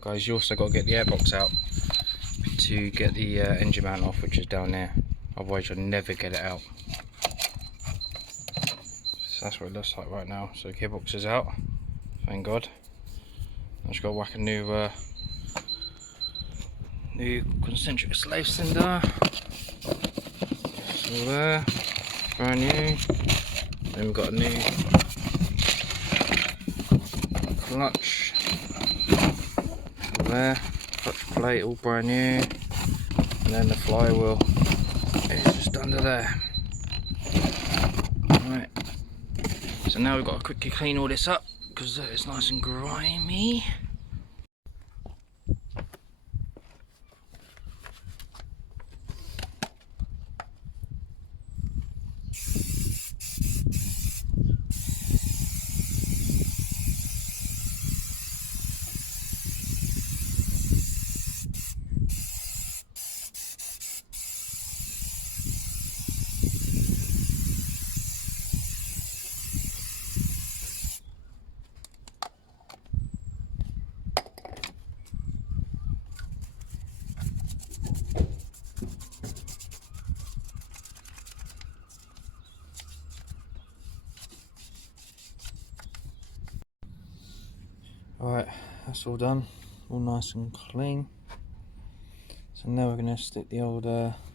Guys, you also got to get the airbox out to get the engine mount off, which is down there, otherwise you'll never get it out. So that's what it looks like right now. So the gearbox is out, thank God. I've just got to whack a new concentric slave cylinder. It's all there, brand new. Then we've got a new clutch there, clutch plate all brand new, and then the flywheel is just under there. Right, so now we've got to quickly clean all this up because it's nice and grimy. Alright, that's all done, all nice and clean. So now we're going to stick the old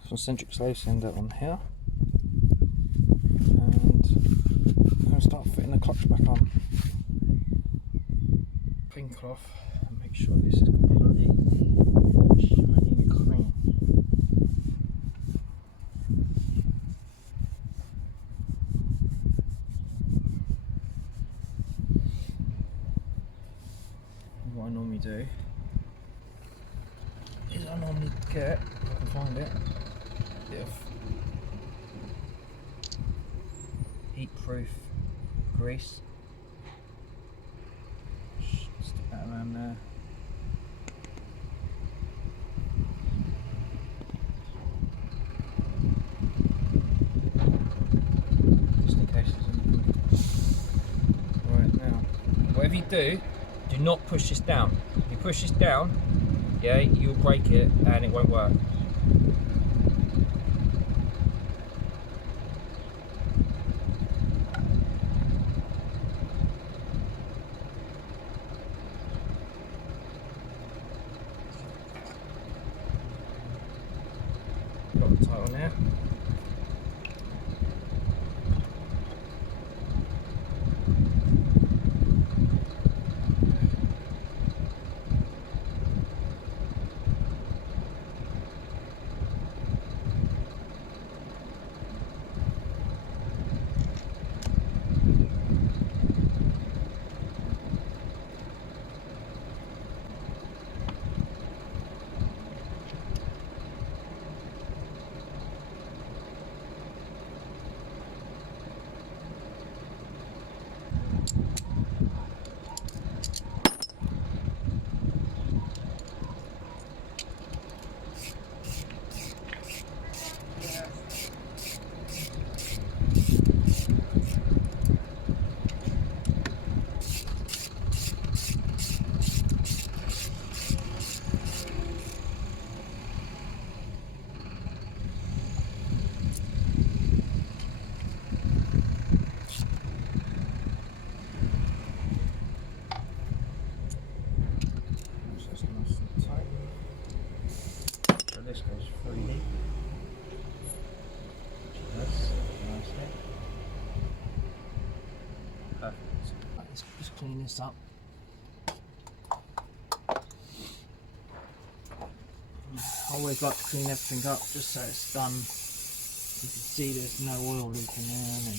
concentric slave cylinder on here, and I'm going to start fitting the clutch back on. Clean cloth and make sure this is completely shiny and clean. What I normally do is I normally get, if I can find it, a bit of heat-proof grease. Stick that around there. Just in case there's anything. Right, now, whatever you do not push this down. If you push this down, yeah, you'll break it and it won't work. Got the tight on there. This goes freely. That's nicely. Perfect. Let's just clean this up. I always like to clean everything up just so it's done. You can see there's no oil leaking in.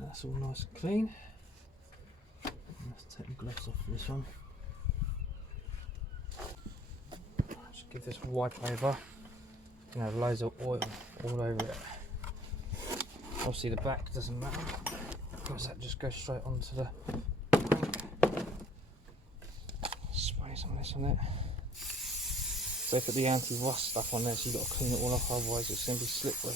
That's all nice and clean. Let's take the gloves off for this one. give this a wipe over. You have loads of oil all over it. Obviously the back doesn't matter because that just goes straight onto the crank. Spray some of this on it. They put the anti-rust stuff on there, so you've got to clean it all off, otherwise it's going to be slippery.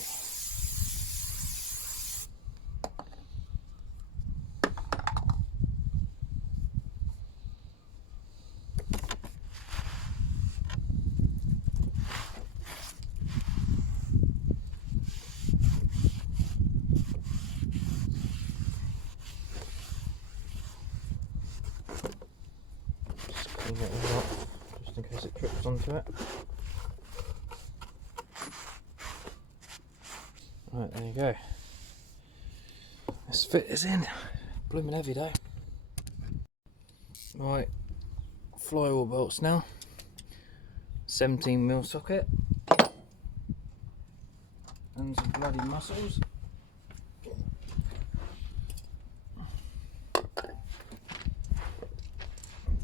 Just clean it all up, just in case it trips onto it. Right, there you go. This fit is in. Blooming heavy though. Right, flywheel bolts now. 17mm socket. And some bloody muscles.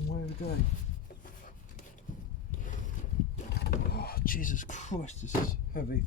Where are we going? Oh, Jesus Christ, this is heavy.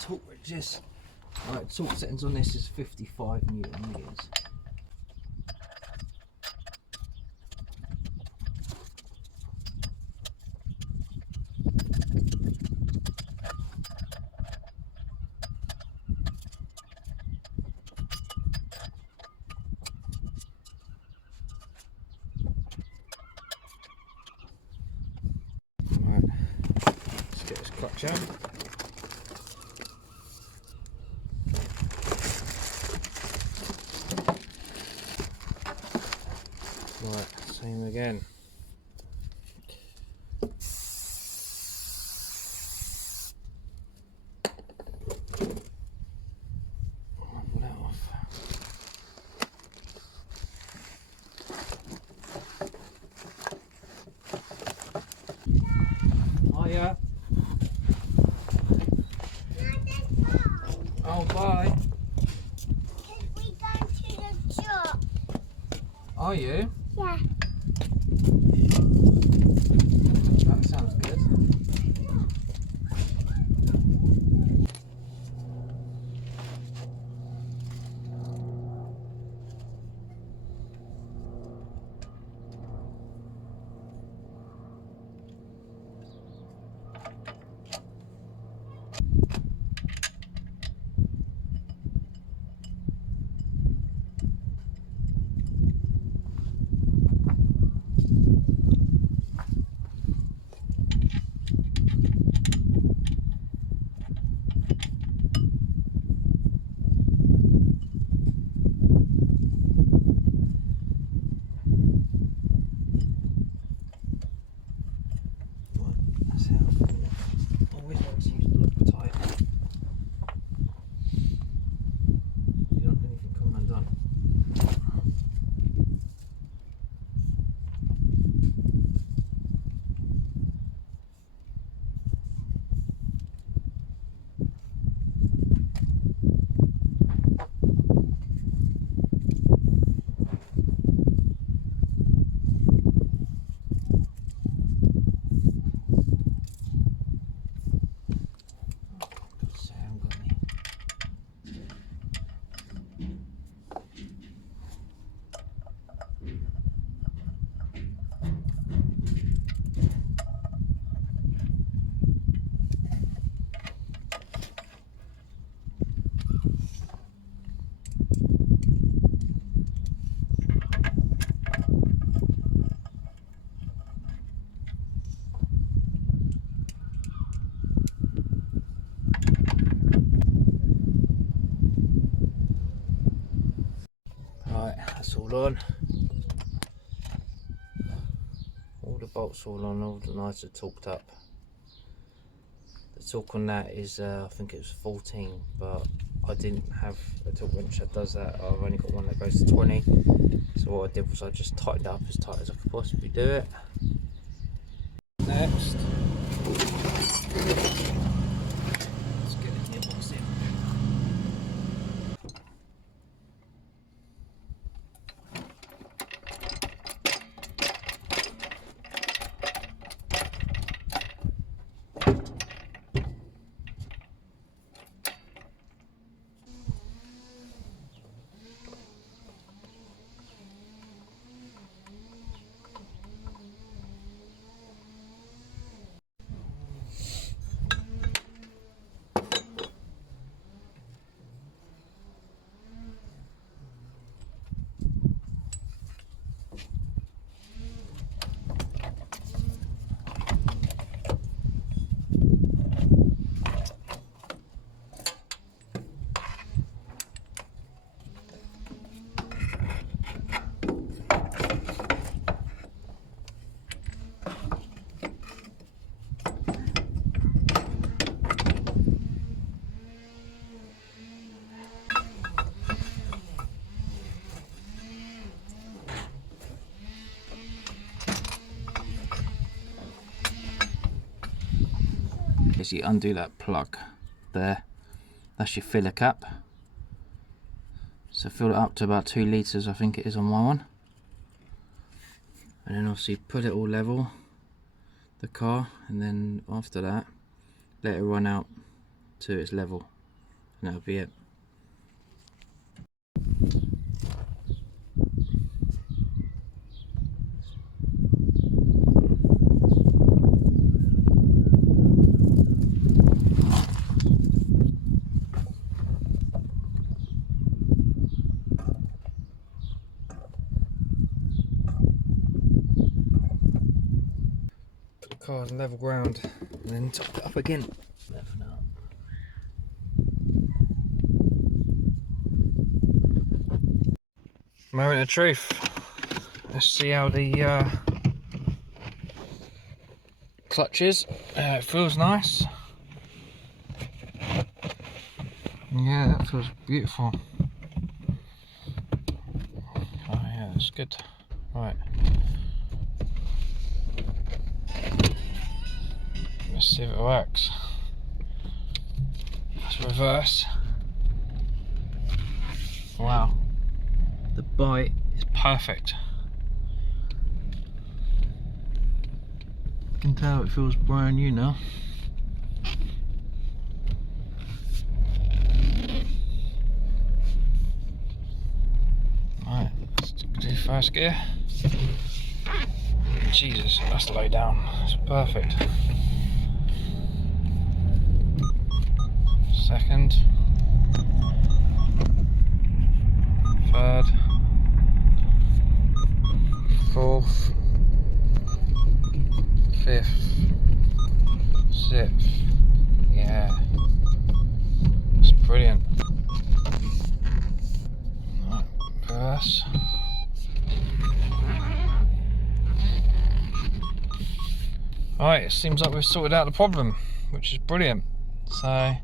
Torque resist. Right, torque settings on this is 55 newton meters. Right, let's get this clutch out. Right, same again. Pull that off. Hiya. Oh, bye. We go to the shop. Are you? Yeah. That sounds good. That's all on. All the bolts all on, all the nice are torqued up. The torque on that is, I think it was 14, but I didn't have a torque wrench that does that. I've only got one that goes to 20. So what I did was I just tightened it up as tight as I could possibly do it. Next, let's get the gearbox in. You undo that plug there, that's your filler cap. So fill it up to about 2 litres, I think it is on my one, and then obviously put it all level, the car, and then after that let it run out to its level, and that'll be it. Car on level ground and then top it up again. Level up. Moment of truth. Let's see how the clutch is. It feels nice. Yeah, that feels beautiful. Oh yeah, that's good. Right. Let's see if it works. Let's reverse. Wow, the bite is perfect. You can tell it feels brand new now. Right, let's do first gear. Jesus, that's low down. It's perfect. Second, third, fourth, fifth, sixth. Yeah, that's brilliant. Right, reverse. Right, it seems like we've sorted out the problem, which is brilliant. So